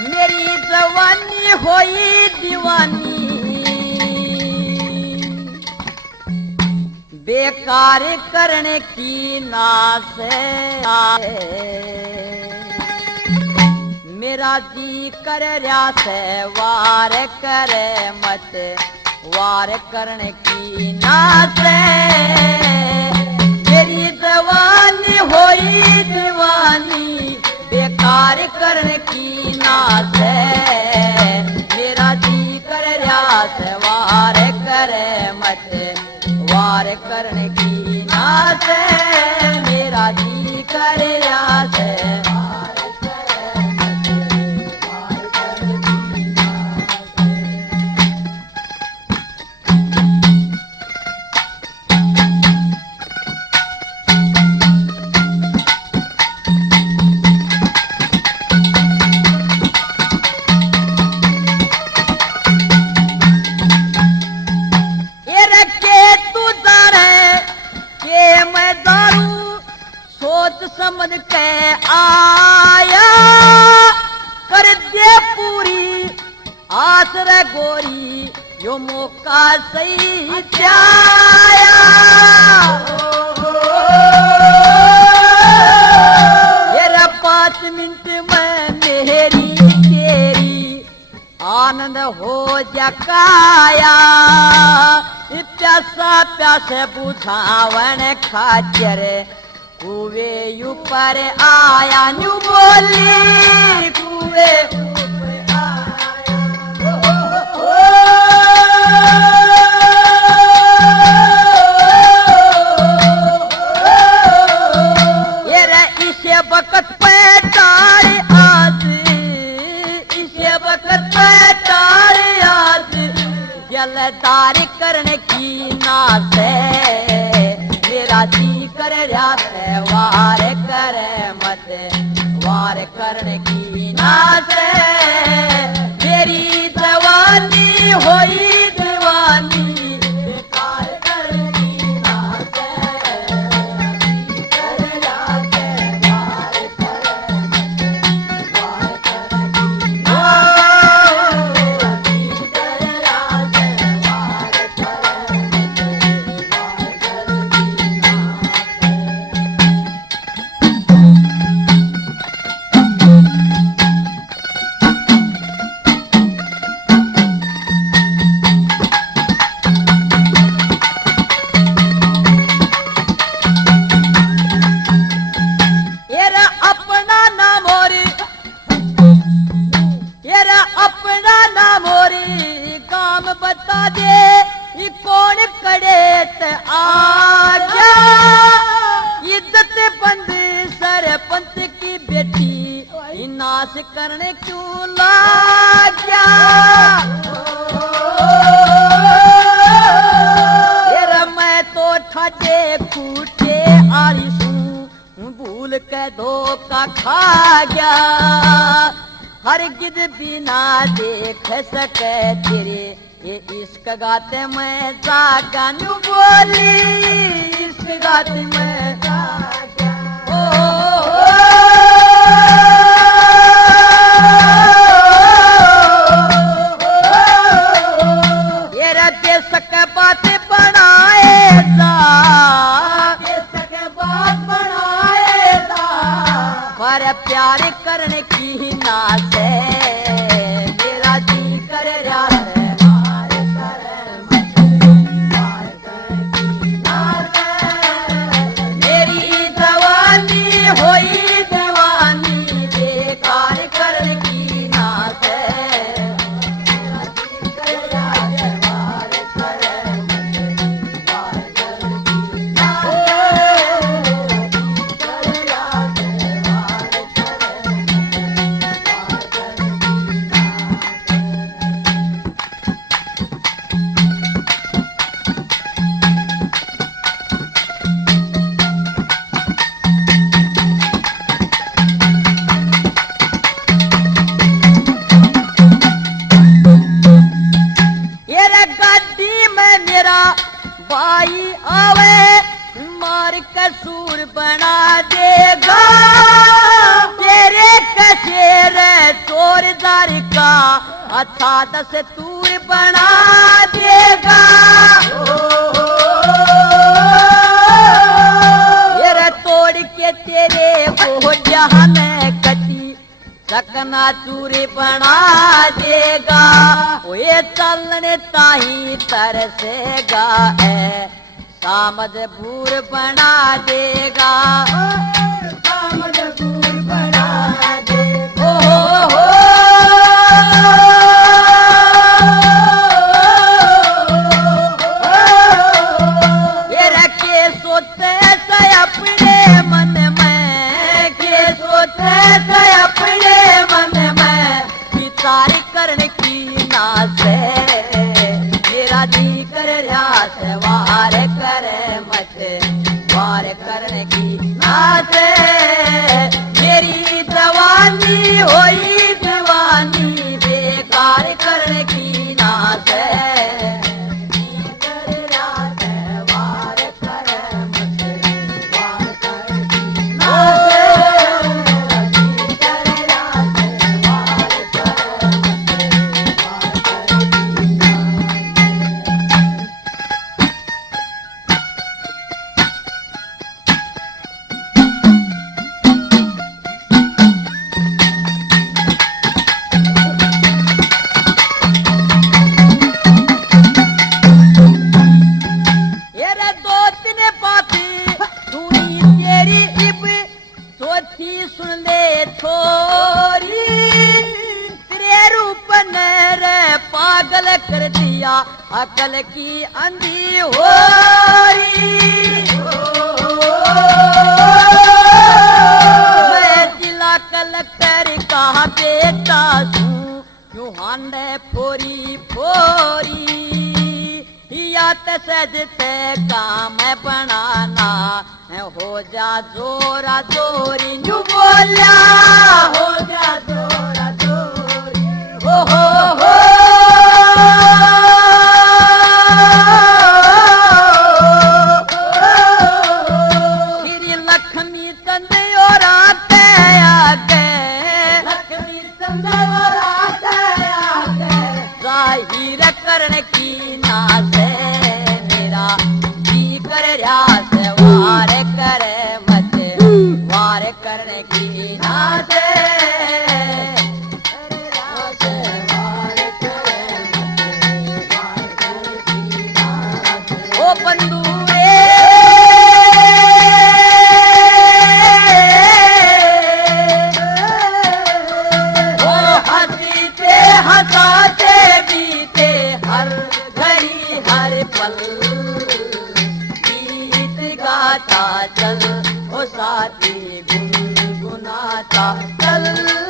मेरी जवानी होई दीवानी बेकार करने की नास है। मेरा जी कर रहा से वार करे मत वार करने की नास है। मेरी जवानी होई दीवानी बेकार करने की नास है। मेरा जी कर रहा से वार करे मत वार करने की नास है। मेरा जी कर रहा से समझ के आया कर दे पूरी आस रे गोरी यो मौका सही जाया। ये 5 मिनट में मेरी तेरी आनंद हो जकाया। प्यासा प्यासे बुझावन खाचर कुवे ऊपर आया न्यू बोली कुवे ऊपर आया। ये रे इसे वक्त पे तारी आज इसे वक्त पे तारी आज जलदारी करने की नास है। मेरा जी कर रहा है वार करे मत वार करने की नास है। मेरी जवानी होई दीवानी बेकार करने की नास है। कर रहा है वार करे मत वार करने की नास है। कर रहा है वार करे मत वार बता दे ये कौन करे ते आजा। इज्जत बंद सरपंच की बेटी नाश करने क्यों लाजा। मैं तो ठाटे फूटे आरी सू भूल के धोखा खा गया। हर गिद बिना देख सके तेरे ये इश्क गाते मैं जागा न्यू बोली इश्क गाते मैं जागा। ये रते सके बातें बनाए जा सके बात बनाए जा पर प्यार करने की नास है। मेरा जी कर रहा है होई दीवानी बेकार करने की नास है। भाई आवे मार कसूर बना देगा। तेरे कचेरे तो जोरदार का अच्छा दस्तूर बना देगा। ये रे तोड़ के तेरे को जहान कटी सकना चूर बना देगा। ओ ये चलने ताही तरसेगा है मजबूर बना देगा। मजबूर बना दे हो ये रखे सोते से अपने मन में, के सोते से अपने मन में विचार करने की ना से मेरा जी कर रहा वार करे मत वार करने की नाच। मेरी जवानी होई जवानी बेकार करने की नाच। वार करे मत वार करने की नाच। सुन ले छोरी तेरे रूप ने रे पागल कर दिया अकल की अंधी होरी। मैं जिला कलेक्टर कहा बेटा हूँ क्यों हांडे फोरी फोरी या सजते काम बनाना हो जा जोरा जोरी न्यू बोला हो जा जोरा जोरी हो श्री लक्ष्मी चंद और आते आगे लक्ष्मी चंद और आते आगे जाहिर करने की नाज मेरा जी कर रास वार करे मत वार करने की नाज। ओ बंधु हंसते हंसाते बीते हर घड़ी हर पल गीत गाता चल ओ साथी गुनगुनाता चल।